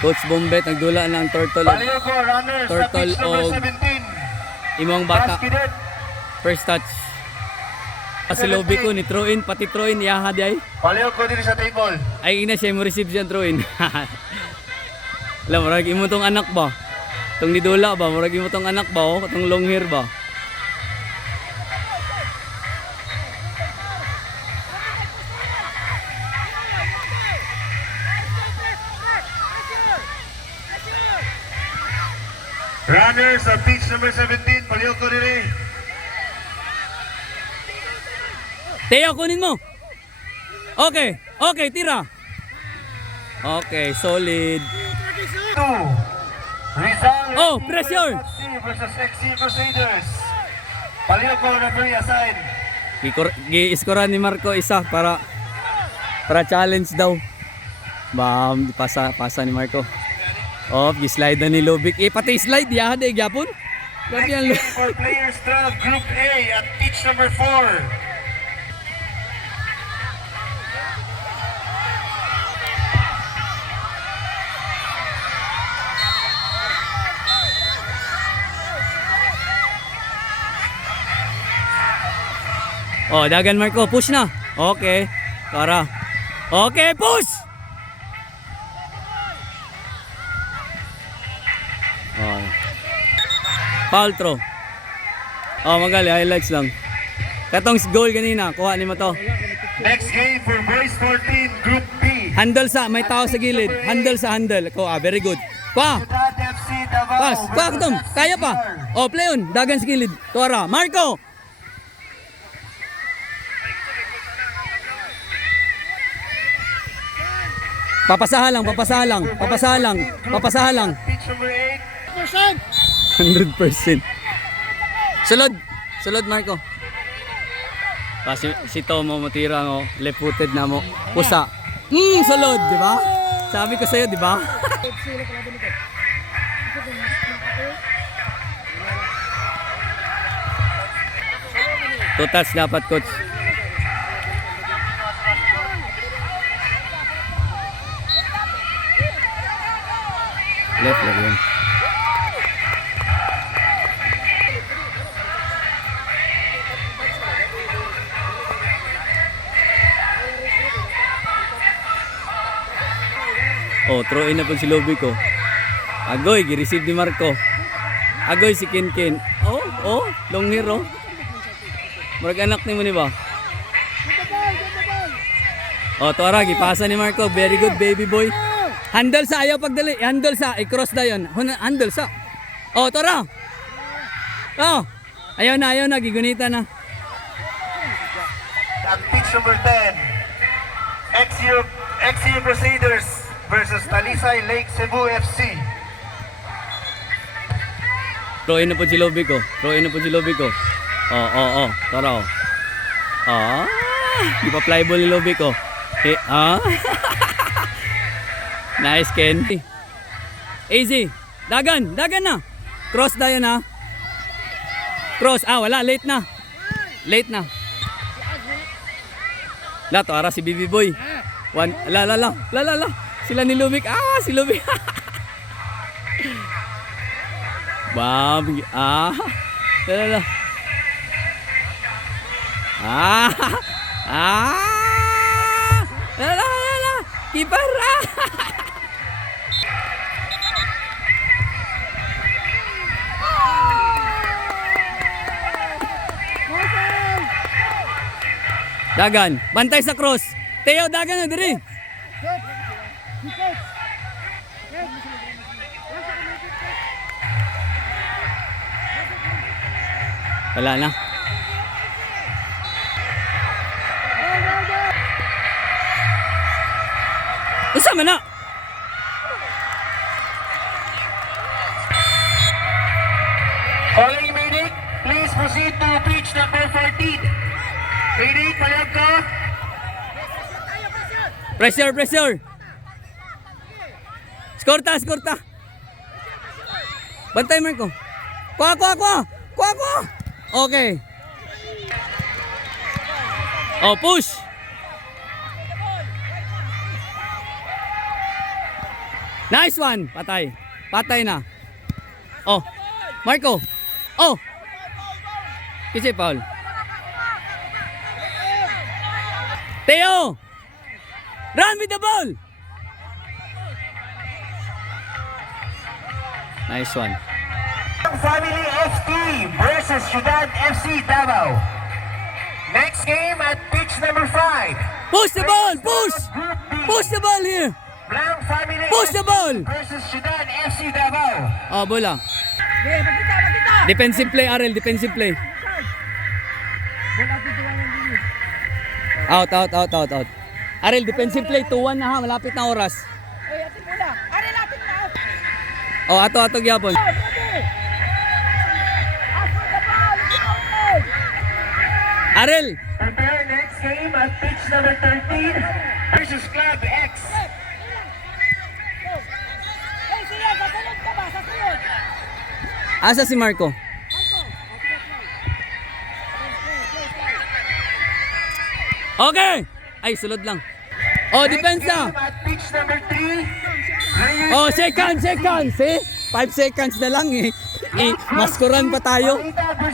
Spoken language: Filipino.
Coach Bombet nagdula ng turtle o imong bata. First touch. Si Lobby ko ni throw in, pati throw in iyaha di ay. Paliw ko din sa table. Ay ina siya mo receive siya throw in. Alam, murag imo tong anak ba? Tong nidula ba? Murag imo tong anak ba? O tong long hair ba? Runner sa pitch number 17, paliw ko din eh. Teo, kunin mo. Okay, okay, tira. Okay, solid. 2. Rizal Oh, pressure. versus XC Crusaders. Paliw ko referee aside. Gi-iskoran ni Marco isa para challenge daw. Bam, pasa ni Marco. Oh, gi-slide na ni Lobic. Pati slide ya de gyapon. Grabe Next yan. game for Players 12 Group A at pitch number 4. Oh, dagan Marco, push na. Okay. Tara. Okay, push. Oh. Foul throw. Oh, magali, highlights lang. Katong goal kanina, kuha ni mo to. Next game for Boys 14 Group B. Handle sa, may tao sa gilid. Handle sa handle. Kuha, very good. Pa. Ciudad FC Davao. Pas, pa versus katom. Kaya pa. SCR. Oh, play on. Dagan sa gilid. Tara, Marco. Papasahalang, papasahalang, papasahalang, papasahalang. Pitch number 8. 100%. Sulod. Sulod, Marco. Si Tomo matira ngo, left-footed na mo. Pusa. Sulod, di ba? Sabi ko sa'yo, di ba? Two touch dapat, coach. Left lagi yun. Oh, throw in na po si Lobby ko. Agoy, gi-receive ni Marco. Agoy si Ken. Oh, long hair oh. Marag anak ni mo ni ba? Oh, tuara, gipasa ni Marco. Very good, baby boy. Handle sa, ayaw pagdali. Handle sa, i-cross na yun. Handle sa. Oh, tuara. Oh, ayaw na, gigunita na. At pitch number 10. XU Crusaders versus Talisay Lake Cebu FC. Throw in na po si Lobby ko. Oh. Tara oh. Di pa fly ball ni Lobby ko. Nice, Ken. Easy. Dagan na. Cross na yan ha. Cross. Wala. Late na. Lato, ara si BB Boy. One. La. Sila ni Lubic. Si Lubic. Bam. La. La. Keeper. Dagan, bantay sa cross. Teo, dagan na diri. Wala na. Usa man na. Calling medic, please proceed to pitch number 14. Medic, paliw ka. Pressure. Score ta. Bantay Marco. Kuha. Okay. Oh, push. Nice one. Patay. Patay na. Oh. Marco. Oh. Kasi foul. Teo. Run with the ball. Nice one. Family FT versus Ciudad FC Davao. Next game at pitch number 5. Push the ball. Push. Push the ball here. Blanc Family Push the FC ball. versus Ciudad FC Davao. Oh, bola. Defensive play, Arel. Defensive play. Out. Arel, defensive play. 2-1 na ha. Malapit na oras. Oh, ato gyapon. Arel. Prepare next game at pitch number 13 versus Club X. Asa si Marco? Okay. Ay, sulod lang. Oh, depensa. Next game at pitch number 3. Oh, seconds. See? 5 seconds na lang eh. Maskuran pa tayo.